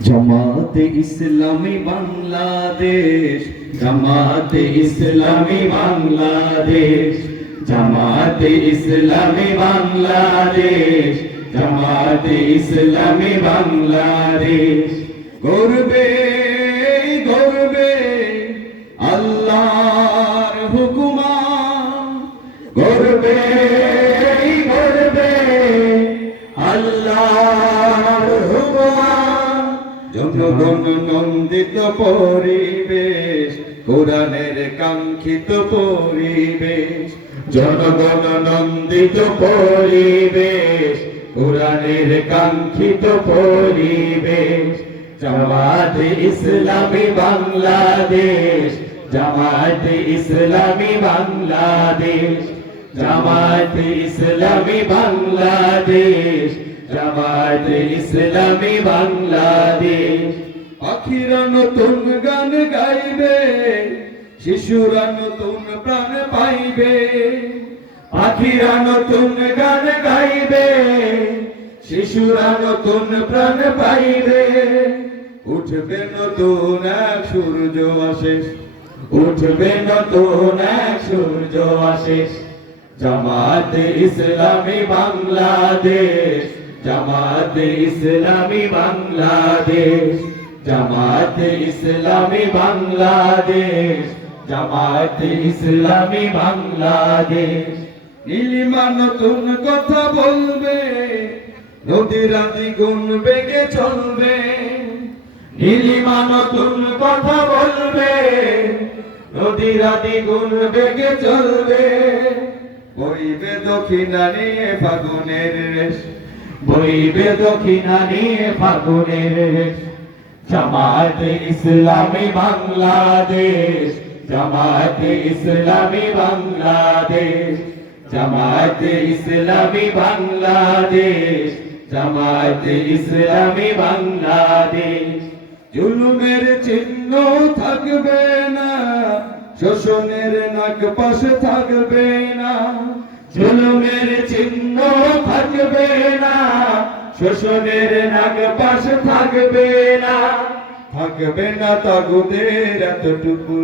জামাতে ইসলামী বাংলাদেশ জামাতে ইসলামী বাংলাদেশ জামাতে ইসলামী বাংলাদেশ জামাতে ইসলামী বাংলাদেশ। গর্বে নন্দিত পরিবেশ, কোরআনের কাঙ্ক্ষিত পরিবেশ জনগণ নন্দিত পরিবেশ, কোরআনের কাঙ্ক্ষিত পরিবেশ জামাত ইসলামী বাংলাদেশ জামাত ইসলামী বাংলাদেশ জামাত ইসলামী বাংলাদেশ জামাত ইসলামী বাংলাদেশ। পাখিরা নতুন গান গাইবে, শিশুরা নতুন প্রাণ পাইবে। পাখিরা নতুন গান গাইবে, শিশুরা নতুন প্রাণ পাইবে। উঠবে নতুন এক সূর্য আশেষ উঠবে নতুন এক সূর্য আশেষ জামাত ইসলামী বাংলাদেশ। জামাত ইসলামী বাংলাদেশ, জামাত ইসলামী বাংলাদেশ, জামাত ইসলামী বাংলাদেশ। নীলিমা নতুন কথা বলবে নদীর গুণ বেগে চলবে। নীলিমা নতুন কথা বলবে নদীর আদি গুণ বেগে চলবে। বইবে দক্ষিণা নিয়ে ফাগুনের রেশ বইবে দক্ষিণা নিয়ে ফাগুনের জামাত ইসলামী বাংলাদেশ জামাত ইসলামী বাংলাদেশ জামাত ইসলামী বাংলাদেশ জামাত ইসলামী বাংলাদেশ। জুলুমের চিহ্ন থাকবে না, শোষণের নাক পাশে থাকবে না। জুলুমের চিহ্ন থাকবে না শোষণের নাক পাশে থাকবে না। থাকবে না তাগুদের এতটুকু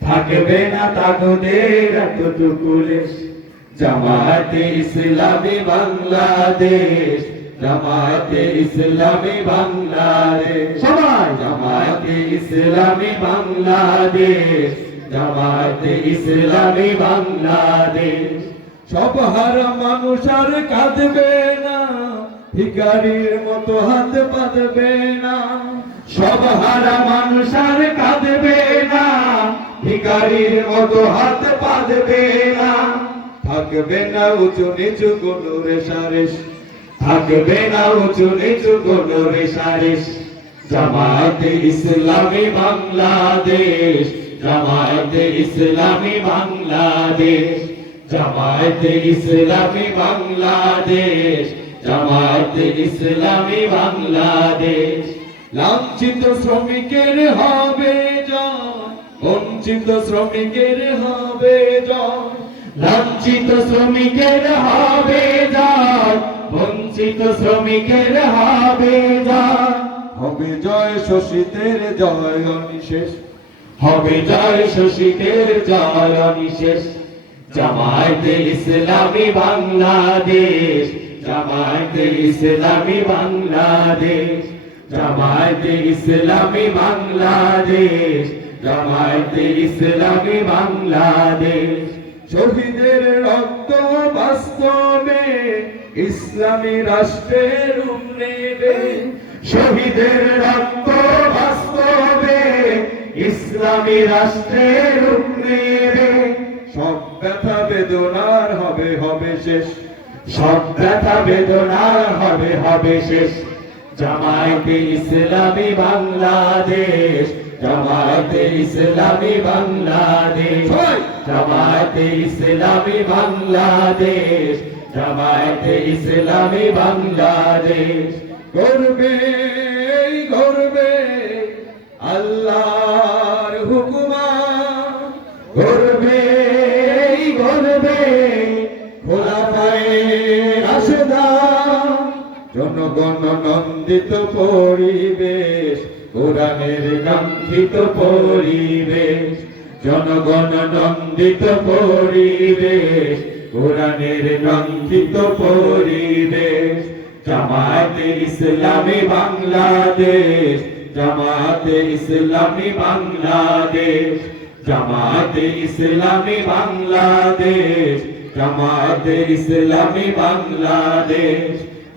থাকবে না তাগুদের এতটুকু জামাতে ইসলামী বাংলাদেশ জামাতে ইসলামী বাংলাদেশ। সবাই। জামাতে ইসলামী বাংলাদেশ জামাতে ইসলামী বাংলাদেশ। সব হারা মানুষ আর কাঁদবে না ভিকারির মতো হাত পাতবে না। সব হারা মানুষ আর কাঁদবে না ভিকারির মতো হাত পাতবে না। থাকবে না উঁচু নিচু কোনো রেশারেশ থাকবে না উঁচু নিচু কোনো রেশারেশ জামায়াতে ইসলামী বাংলাদেশ, জামায়াতে ইসলামী বাংলাদেশ। জামায়াতে ইসলামী বাংলাদেশ, জামায়াতে ইসলামী বাংলাদেশ। লাঞ্ছিত শ্রমিকের হবে বঞ্চিত শ্রমিকের হবে লাঞ্ছিত শ্রমিকের হবে বঞ্চিত শ্রমিকের হবে হবে জয় শোষিতের জয় অনিশেষ, হবে জয় শোষিতের জয় অনিশেষ। জামায়াতে ইসলামী বাংলাদেশ, জামায়াতে ইসলামী বাংলাদেশ, জামায়াতে ইসলামী বাংলাদেশ, জামায়াতে ইসলামী বাংলাদেশ। শহীদের রক্ত বাস্তবে ইসলামী রাষ্ট্রের রূপ নেবে শহীদের রক্ত বাস্তবে ইসলামী রাষ্ট্রের রূপ নেবে বেদনার হবে হবে শেষ। সব ব্যথা বেদনার হবে হবে শেষ। জামায়াতে ইসলামী বাংলাদেশ জামায়াতে ইসলামী বাংলাদেশ জামায়াতে ইসলামী বাংলাদেশ জামায়াতে ইসলামী বাংলাদেশ। করবে করবে পায়ে নন্দিত নন্দিত পরিবেশ, কোরআনের কাঙ্ক্ষিত পরিবেশ জনগণ নন্দিত পরিবেশ, কোরআনের কাঙ্ক্ষিত পরিবেশ জামাতে ইসলামী বাংলাদেশ জামাতে ইসলামী বাংলাদেশ জামাতে ইসলামী বাংলাদেশ জামাতে ইসলামী বাংলাদেশ।